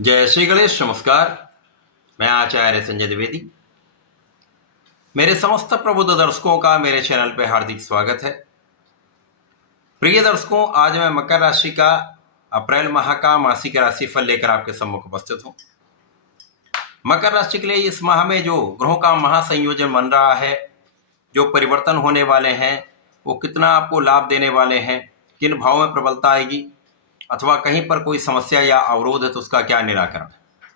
जय श्री गणेश। नमस्कार। मैं आचार्य संजय द्विवेदी। मेरे समस्त प्रबुद्ध दर्शकों का मेरे चैनल पर हार्दिक स्वागत है। प्रिय दर्शकों, आज मैं मकर राशि का अप्रैल माह का मासिक राशिफल लेकर आपके सम्मुख उपस्थित हूं। मकर राशि के लिए इस माह में जो ग्रहों का महासंयोजन बन रहा है, जो परिवर्तन होने वाले हैं, वो कितना आपको लाभ देने वाले हैं, किन भावों में प्रबलता आएगी अथवा कहीं पर कोई समस्या या अवरोध है तो उसका क्या निराकरण है,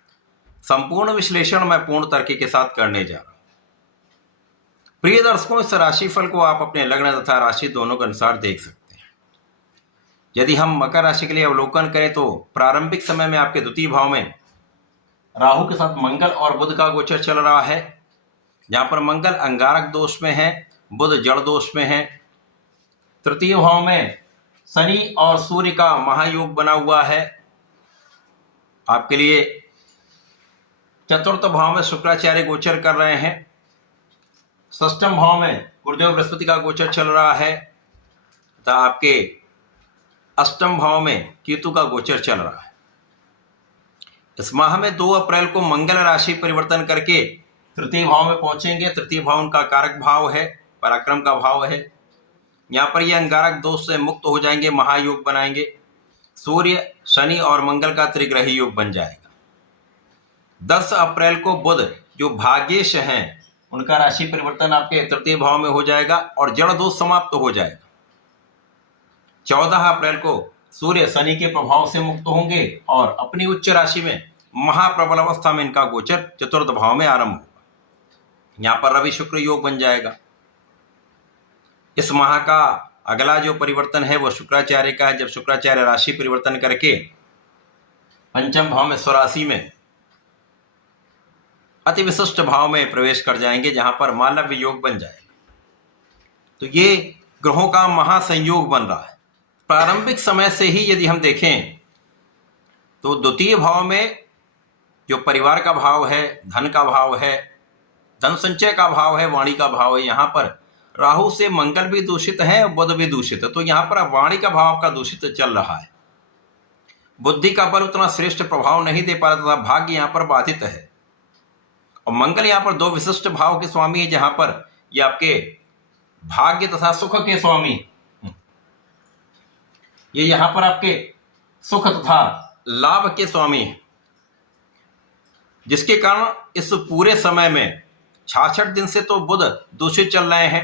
संपूर्ण विश्लेषण मैं पूर्ण तर्क के साथ करने जा रहा हूं। प्रिय दर्शकों, इस राशिफल को आप अपने लग्न तथा राशि दोनों के अनुसार देख सकते हैं। यदि हम मकर राशि के लिए अवलोकन करें तो प्रारंभिक समय में आपके द्वितीय भाव में राहु के साथ मंगल और बुध का गोचर चल रहा है, जहां पर मंगल अंगारक दोष में है, बुध जड़ दोष में है। तृतीय भाव में शनि और सूर्य का महायोग बना हुआ है। आपके लिए चतुर्थ भाव में शुक्राचार्य गोचर कर रहे हैं। षष्ठम भाव में गुरुदेव बृहस्पति का गोचर चल रहा है तथा आपके अष्टम भाव में केतु का गोचर चल रहा है। इस माह में 2 अप्रैल को मंगल राशि परिवर्तन करके तृतीय भाव में पहुंचेंगे। तृतीय भाव उनका कारक भाव है, पराक्रम का भाव है। यहाँ पर ये अंगारक दोष से मुक्त हो जाएंगे, महायोग बनाएंगे। सूर्य, शनि और मंगल का त्रिग्रही योग बन जाएगा। 10 अप्रैल को बुध जो भाग्येश हैं, उनका राशि परिवर्तन आपके तृतीय भाव में हो जाएगा और जड़ दोष समाप्त हो जाएगा। 14 अप्रैल को सूर्य शनि के प्रभाव से मुक्त होंगे और अपनी उच्च राशि में महाप्रबल अवस्था में इनका गोचर चतुर्थ भाव में आरंभ होगा। यहाँ पर रवि शुक्र योग बन जाएगा। इस माह का अगला जो परिवर्तन है वो शुक्राचार्य का है, जब शुक्राचार्य राशि परिवर्तन करके पंचम भाव में स्वराशि में अति विशिष्ट भाव में प्रवेश कर जाएंगे, जहां पर मालव्य योग बन जाएगा। तो ये ग्रहों का महासंयोग बन रहा है। प्रारंभिक समय से ही यदि हम देखें तो द्वितीय भाव में जो परिवार का भाव है, धन का भाव है, धन संचय का भाव है, वाणी का भाव है, यहाँ पर राहु से मंगल भी दूषित है और बुध भी दूषित है। तो यहाँ पर वाणी का भाव आपका दूषित चल रहा है। बुद्धि का बल उतना श्रेष्ठ प्रभाव नहीं दे पा रहा तथा भाग्य यहाँ पर बाधित है। और मंगल यहाँ पर 2 विशिष्ट भाव के स्वामी है, जहां पर ये आपके भाग्य तथा सुख के स्वामी, ये यहाँ पर आपके सुख तथा लाभ के स्वामी है, जिसके कारण इस पूरे समय में 66 दिन से तो बुध दूषित चल रहे हैं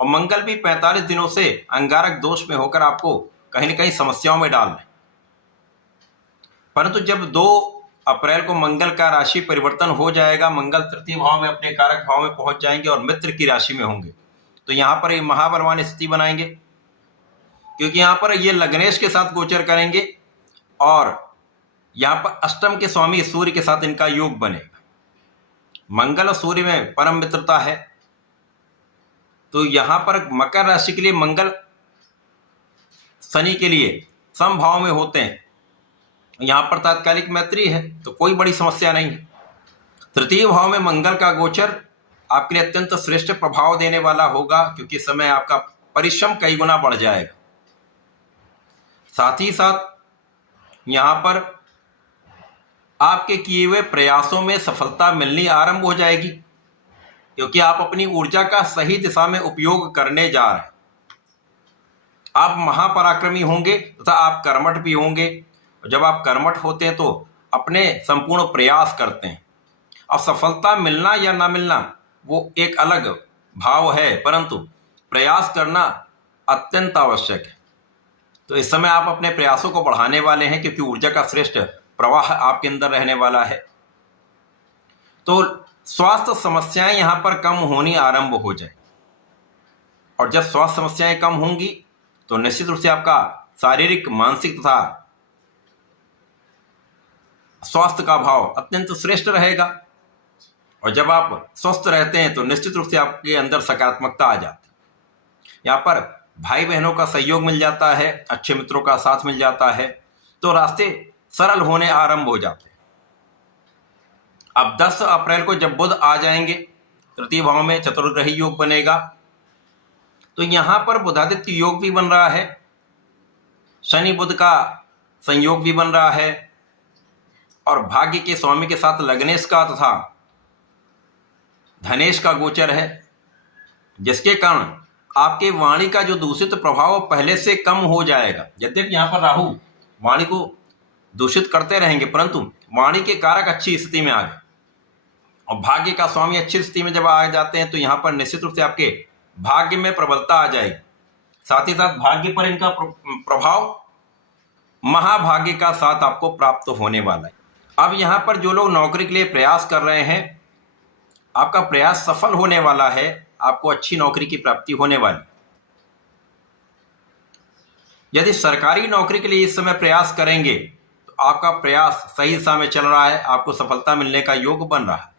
और मंगल भी 45 दिनों से अंगारक दोष में होकर आपको कहीं न कहीं समस्याओं में डाल रहे। परंतु जब 2 अप्रैल को मंगल का राशि परिवर्तन हो जाएगा, मंगल तृतीय भाव में अपने कारक भाव में पहुंच जाएंगे और मित्र की राशि में होंगे, तो यहाँ पर एक महाबलवान स्थिति बनाएंगे, क्योंकि यहाँ पर ये लग्नेश के साथ गोचर करेंगे और यहाँ पर अष्टम के स्वामी सूर्य के साथ इनका योग बनेगा। मंगल और सूर्य में परम मित्रता है, तो यहां पर मकर राशि के लिए मंगल शनि के लिए समभाव में होते हैं। यहां पर तात्कालिक मैत्री है, तो कोई बड़ी समस्या नहीं है। तृतीय भाव में मंगल का गोचर आपके लिए अत्यंत श्रेष्ठ प्रभाव देने वाला होगा, क्योंकि समय आपका परिश्रम कई गुना बढ़ जाएगा। साथ ही साथ यहां पर आपके किए हुए प्रयासों में सफलता मिलनी आरंभ हो जाएगी, क्योंकि आप अपनी ऊर्जा का सही दिशा में उपयोग करने जा रहे हैं। आप महापराक्रमी होंगे तथा आप कर्मठ भी होंगे। जब आप कर्मठ होते हैं तो अपने संपूर्ण प्रयास करते हैं। अब सफलता मिलना या ना मिलना वो एक अलग भाव है, परंतु प्रयास करना अत्यंत आवश्यक है। तो इस समय आप अपने प्रयासों को बढ़ाने वाले हैं, क्योंकि ऊर्जा का श्रेष्ठ प्रवाह आपके अंदर रहने वाला है। तो स्वास्थ्य समस्याएं यहां पर कम होनी आरंभ हो जाए, और जब स्वास्थ्य समस्याएं कम होंगी तो निश्चित रूप से आपका शारीरिक, मानसिक तथा स्वास्थ्य का भाव अत्यंत श्रेष्ठ रहेगा। और जब आप स्वस्थ रहते हैं तो निश्चित रूप से आपके अंदर सकारात्मकता आ जाती है। यहाँ पर भाई बहनों का सहयोग मिल जाता है, अच्छे मित्रों का साथ मिल जाता है, तो रास्ते सरल होने आरंभ हो जाते हैं। अब 10 अप्रैल को जब बुध आ जाएंगे, तृतीय भाव में चतुर्ग्रही योग बनेगा, तो यहां पर बुधादित्य योग भी बन रहा है, शनि बुध का संयोग भी बन रहा है, और भाग्य के स्वामी के साथ लग्नेश का तथा धनेश का गोचर है, जिसके कारण आपके वाणी का जो दूषित प्रभाव पहले से कम हो जाएगा। यद्यपि यहाँ पर राहु वाणी को दूषित करते रहेंगे, परंतु वाणी के कारक अच्छी स्थिति में आ गए और भाग्य का स्वामी अच्छी स्थिति में जब आ जाते हैं तो यहाँ पर निश्चित रूप से आपके भाग्य में प्रबलता आ जाएगी। साथ ही साथ भाग्य पर इनका प्रभाव महाभाग्य का साथ आपको प्राप्त होने वाला है। अब यहाँ पर जो लोग नौकरी के लिए प्रयास कर रहे हैं, आपका प्रयास सफल होने वाला है, आपको अच्छी नौकरी की प्राप्ति होने वाली। यदि सरकारी नौकरी के लिए इस समय प्रयास करेंगे तो आपका प्रयास सही दिशा में चल रहा है, आपको सफलता मिलने का योग बन रहा है।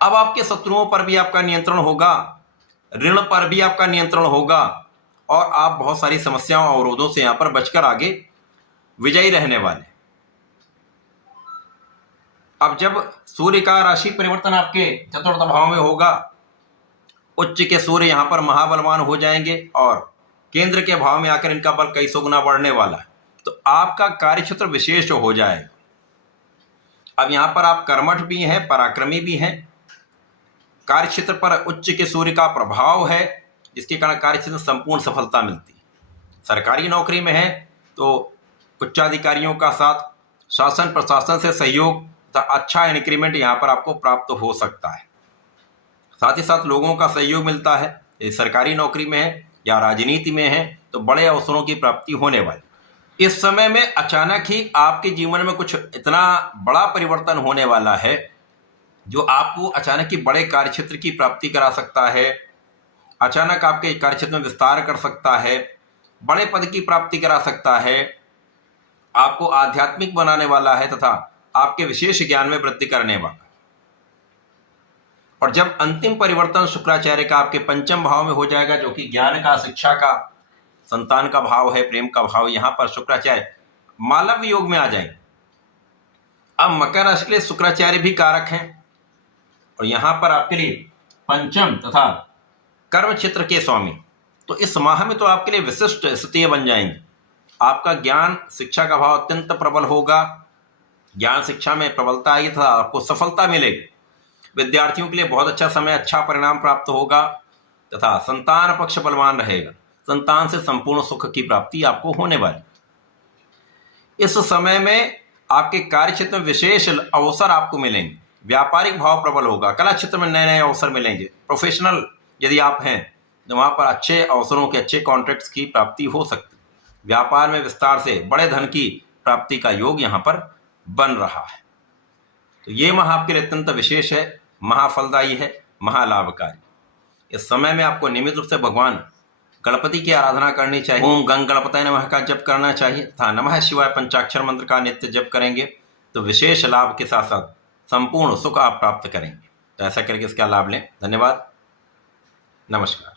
अब आपके शत्रुओं पर भी आपका नियंत्रण होगा, ऋण पर भी आपका नियंत्रण होगा और आप बहुत सारी समस्याओं अवरोधों से यहां पर बचकर आगे विजयी रहने वाले। अब जब सूर्य का राशि परिवर्तन आपके चतुर्थ भाव में होगा, उच्च के सूर्य यहां पर महाबलवान हो जाएंगे और केंद्र के भाव में आकर इनका बल कई सौ गुना बढ़ने वाला है, तो आपका कार्यक्षेत्र विशेष हो जाएगा। अब यहां पर आप कर्मठ भी हैं, पराक्रमी भी हैं। कार्यक्षेत्र पर उच्च के सूर्य का प्रभाव है, जिसके कारण कार्यक्षेत्र में संपूर्ण सफलता मिलती है। सरकारी नौकरी में है तो उच्चाधिकारियों का साथ, शासन प्रशासन से सहयोग, अच्छा इंक्रीमेंट यहाँ पर आपको प्राप्त हो सकता है। साथ ही साथ लोगों का सहयोग मिलता है। ये सरकारी नौकरी में है या राजनीति में है तो बड़े अवसरों की प्राप्ति होने वाली। इस समय में अचानक ही आपके जीवन में कुछ इतना बड़ा परिवर्तन होने वाला है जो आपको अचानक ही बड़े कार्यक्षेत्र की प्राप्ति करा सकता है, अचानक आपके कार्यक्षेत्र में विस्तार कर सकता है, बड़े पद की प्राप्ति करा सकता है, आपको आध्यात्मिक बनाने वाला है तथा आपके विशेष ज्ञान में वृद्धि करने वाला। और जब अंतिम परिवर्तन शुक्राचार्य का आपके पंचम भाव में हो जाएगा, जो कि ज्ञान का, शिक्षा का, संतान का भाव है, प्रेम का भाव, यहां पर शुक्राचार्य मालव योग में आ जाएंगे। अब मकर राशि के लिए शुक्राचार्य भी कारक हैं और यहां पर आपके लिए पंचम तथा कर्म क्षेत्र के स्वामी, तो इस माह में तो आपके लिए विशिष्ट स्थितियां बन जाएंगी। आपका ज्ञान शिक्षा का भाव अत्यंत प्रबल होगा, ज्ञान शिक्षा में प्रबलता आई तथा आपको सफलता मिलेगी। विद्यार्थियों के लिए बहुत अच्छा समय, अच्छा परिणाम प्राप्त होगा तथा संतान पक्ष बलवान रहेगा। संतान से संपूर्ण सुख की प्राप्ति आपको होने वाली। इस समय में आपके कार्य क्षेत्र में विशेष अवसर आपको मिलेंगे, व्यापारिक भाव प्रबल होगा, कला क्षेत्र में नए नए अवसर मिलेंगे। प्रोफेशनल यदि आप हैं तो वहां पर अच्छे अवसरों के, अच्छे कॉन्ट्रैक्ट्स की प्राप्ति हो सकती है। व्यापार में विस्तार से बड़े धन की प्राप्ति का योग यहां पर बन रहा है। तो ये माह आपके लिए अत्यंत विशेष है, महाफलदायी है, महालाभकारी। इस समय में आपको नियमित रूप से भगवान गणपति की आराधना करनी चाहिए। ओम गंग गणपतये नमः का जप करना चाहिए तथा नमः शिवाय पंचाक्षर मंत्र का नित्य जप करेंगे तो विशेष लाभ के साथ साथ संपूर्ण सुख आप प्राप्त करेंगे। तो ऐसा करके इसका लाभ लें। धन्यवाद, नमस्कार।